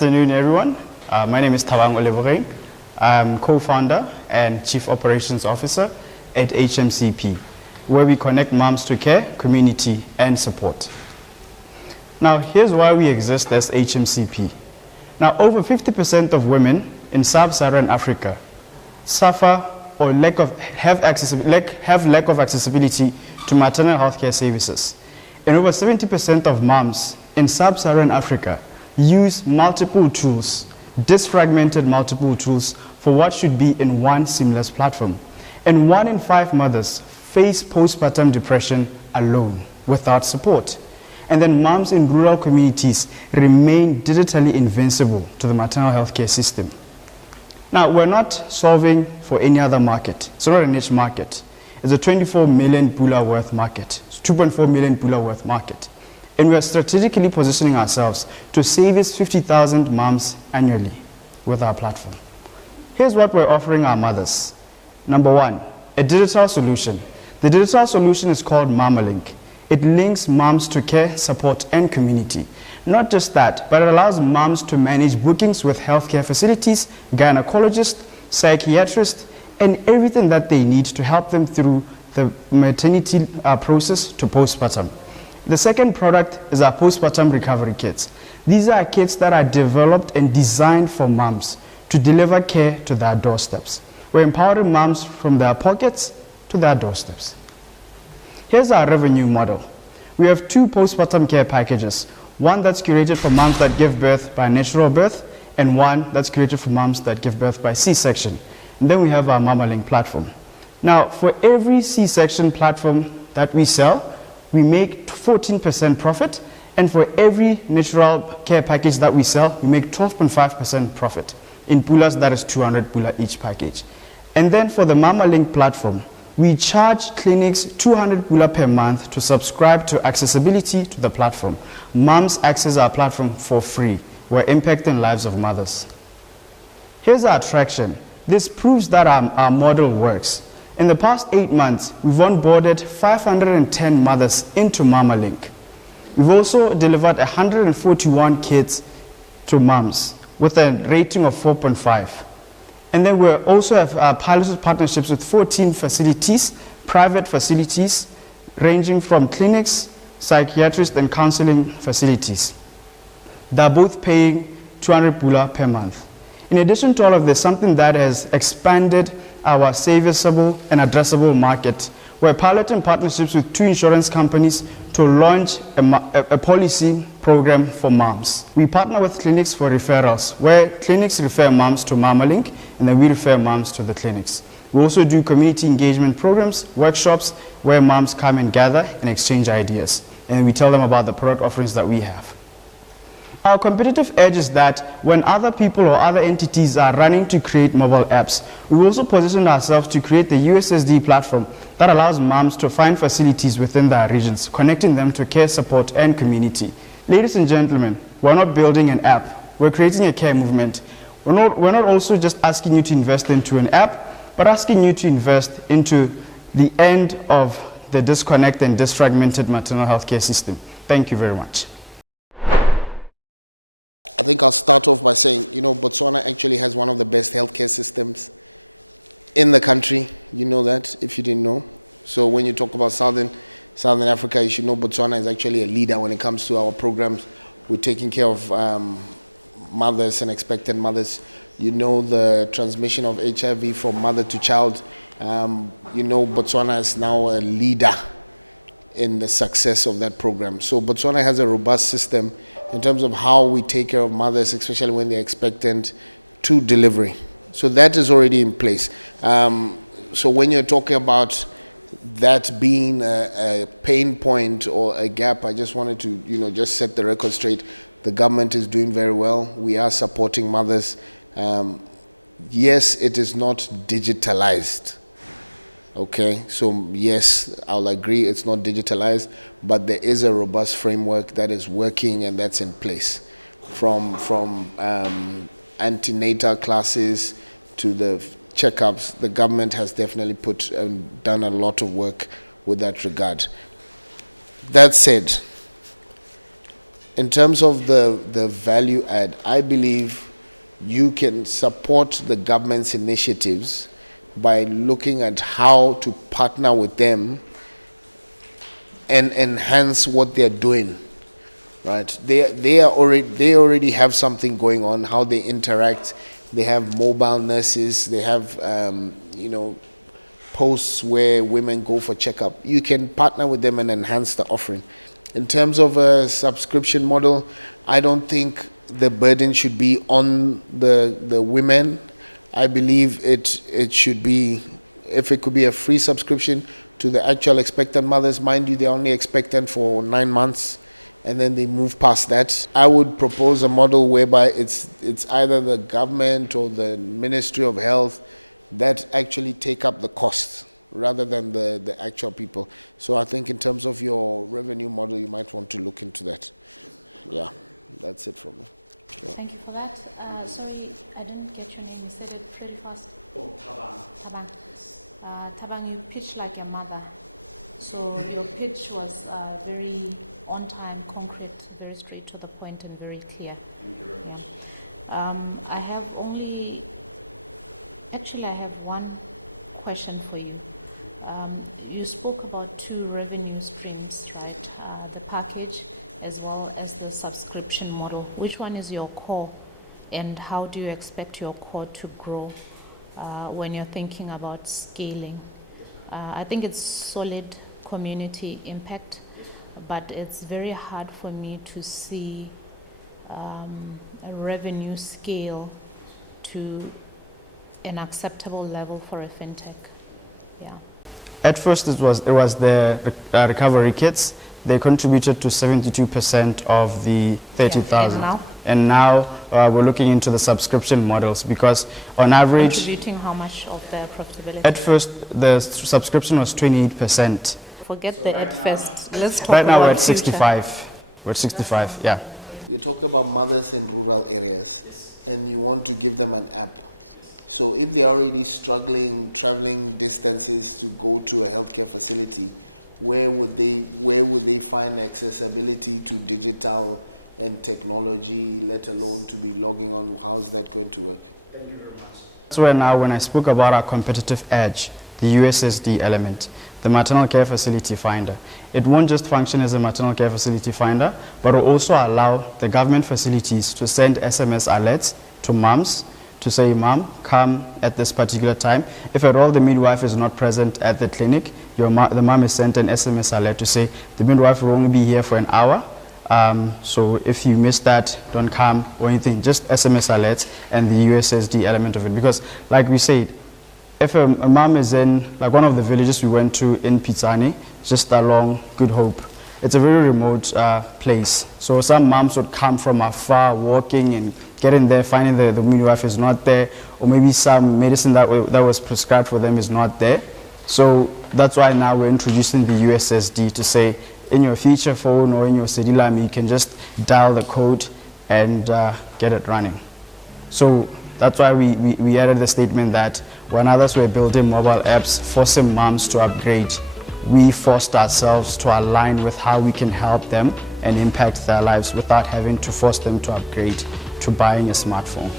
afternoon, everyone. My name is Thabang Olevoreng. I'm co-founder and Chief Operations Officer at HMCP, where we connect moms to care, community, and support. Now, here's why we exist as HMCP. Now, over 50% of women in sub-Saharan Africa suffer or have lack of accessibility to maternal healthcare services. And over 70% of moms in sub-Saharan Africa use multiple tools, disfragmented multiple tools for what should be in one seamless platform. And 1 in 5 mothers face postpartum depression alone, without support. And then moms in rural communities remain digitally invincible to the maternal healthcare system. Now, we're not solving for any other market. It's not a niche market. It's a 24 million Pula worth market. It's 2.4 million Pula worth market. And we are strategically positioning ourselves to service 50,000 moms annually with our platform. Here's what we're offering our mothers. Number 1, a digital solution. The digital solution is called MamaLink. It links moms to care, support, and community. Not just that, but it allows moms to manage bookings with healthcare facilities, gynecologists, psychiatrists, and everything that they need to help them through the maternity process to postpartum. The second product is our postpartum recovery kits. These are kits that are developed and designed for moms to deliver care to their doorsteps. We're empowering moms from their pockets to their doorsteps. Here's our revenue model. We have 2 postpartum care packages. One that's curated for moms that give birth by natural birth, and one that's curated for moms that give birth by C-section. And then we have our MamaLink platform. Now, for every C-section platform that we sell, we make 14% profit, and for every natural care package that we sell, we make 12.5% profit. In Pulas, that is 200 Pula each package. And then for the MamaLink platform, we charge clinics 200 Pula per month to subscribe to accessibility to the platform. Moms access our platform for free. We're impacting lives of mothers. Here's our traction. This proves that our model works. In the past 8 months, we've onboarded 510 mothers into MamaLink. We've also delivered 141 kits to moms with a rating of 4.5. And then we also have piloted partnerships with 14 facilities, private facilities, ranging from clinics, psychiatrists, and counseling facilities. They're both paying 200 Pula per month. In addition to all of this, something that has expanded our serviceable and addressable market, we're piloting partnerships with 2 insurance companies to launch a policy program for moms. We partner with clinics for referrals, where clinics refer moms to MamaLink, and then we refer moms to the clinics. We also do community engagement programs, workshops, where moms come and gather and exchange ideas, and we tell them about the product offerings that we have. Our competitive edge is that when other people or other entities are running to create mobile apps, we also positioned ourselves to create the USSD platform that allows moms to find facilities within their regions, connecting them to care, support, and community. Ladies and gentlemen, we're not building an app. We're creating a care movement. We're not also just asking you to invest into an app, but asking you to invest into the end of the disconnect and disfragmented maternal healthcare system. Thank you very much. I think I'll start off by saying, Botswana actually has one of the best healthcare systems in the country. You know that, if you didn't know. So when you talk about Southern Africa, you should know Botswana is actually a leader when it comes to our programs. We're taking care of mothers and expectant mothers. The transmission of HIV from mother to child. Botswana is now a leader in the success of that program. So Botswana has a robust system in terms of how we take care of mothers, especially when they're expectant, to delivery. So that is already in place. So when you're talking about that being a pain point or a gap, I just wanted to, just set the record straight. The government is doing very well. We are supporting mothers. Yes, it is not digitalized. Okay, so yes, I'll agree it's not digitalized, but there is a robust framework that is working and that's in place. From antenatal classes to the checkups, the government has definitely done a lot of work with that regard. That said, In terms of the value add, I believe you can support the government's initiatives by looking at how to partner with them and enhance what they're doing. Right? They already have something going on. How they interact. They have mobile nurses. They have posts where women go for checkup. You can partner with them and enhance the offering. In terms of a subscription model, I don't think the burden should be on the women. I believe it should be, if it could be a free subscription to the actual expectant mothers. Mind you, they're only expectant for 9 months, and then they move past that. I would propose a model whereby it's either the government or the Ministry of Health that actually take up the cost rather than the actual people. So I think in terms of your revenue model, you might want to look into that. Yeah, that's it from me. Sure. Thank you for that. Sorry, I didn't get your name. You said it pretty fast. Oh, Tabang. Tabang. Tabang, you pitch like a mother. So your pitch was very on time, concrete, very straight to the point, and very clear. Thank you very much. I have one question for you. You spoke about 2 revenue streams, right? The package as well as the subscription model. Which one is your core, and how do you expect your core to grow when you're thinking about scaling? I think it's solid community impact, but it's very hard for me to see a revenue scale to an acceptable level for a fintech. Yeah. At first, it was the recovery kits. They contributed to 72% of the 30,000. Yeah, and now we're looking into the subscription models, because on average, contributing how much of the profitability? At first, the subscription was 28%. Forget the at first. Let's talk Right now about we're at future. 65. We're at 65. Yeah. You talk about mothers in rural areas, and you want to give them an app. So if they're already struggling, traveling distances to go to a healthcare facility, where would they find accessibility to digital and technology, let alone to be logging on? How's that going to work? Thank you very much. So right now, when I spoke about our competitive edge, the USSD element, the maternal care facility finder, it won't just function as a maternal care facility finder, but will also allow the government facilities to send SMS alerts to moms to say, Mom, come at this particular time. If at all the midwife is not present at the clinic, the mom is sent an SMS alert to say, the midwife will only be here for an hour. So if you miss that, don't come or anything, just SMS alerts and the USSD element of it. Because like we said, if a mom is in, like one of the villages we went to in Pitsani, just along Good Hope, it's a very remote place. So some moms would come from afar, walking and getting there, finding the midwife is not there, or maybe some medicine that was prescribed for them is not there. So that's why now we're introducing the USSD to say, in your feature phone or in your Sedilami, you can just dial the code and get it running. So that's why we added the statement that when others were building mobile apps, forcing moms to upgrade, we forced ourselves to align with how we can help them and impact their lives without having to force them to upgrade to buying a smartphone.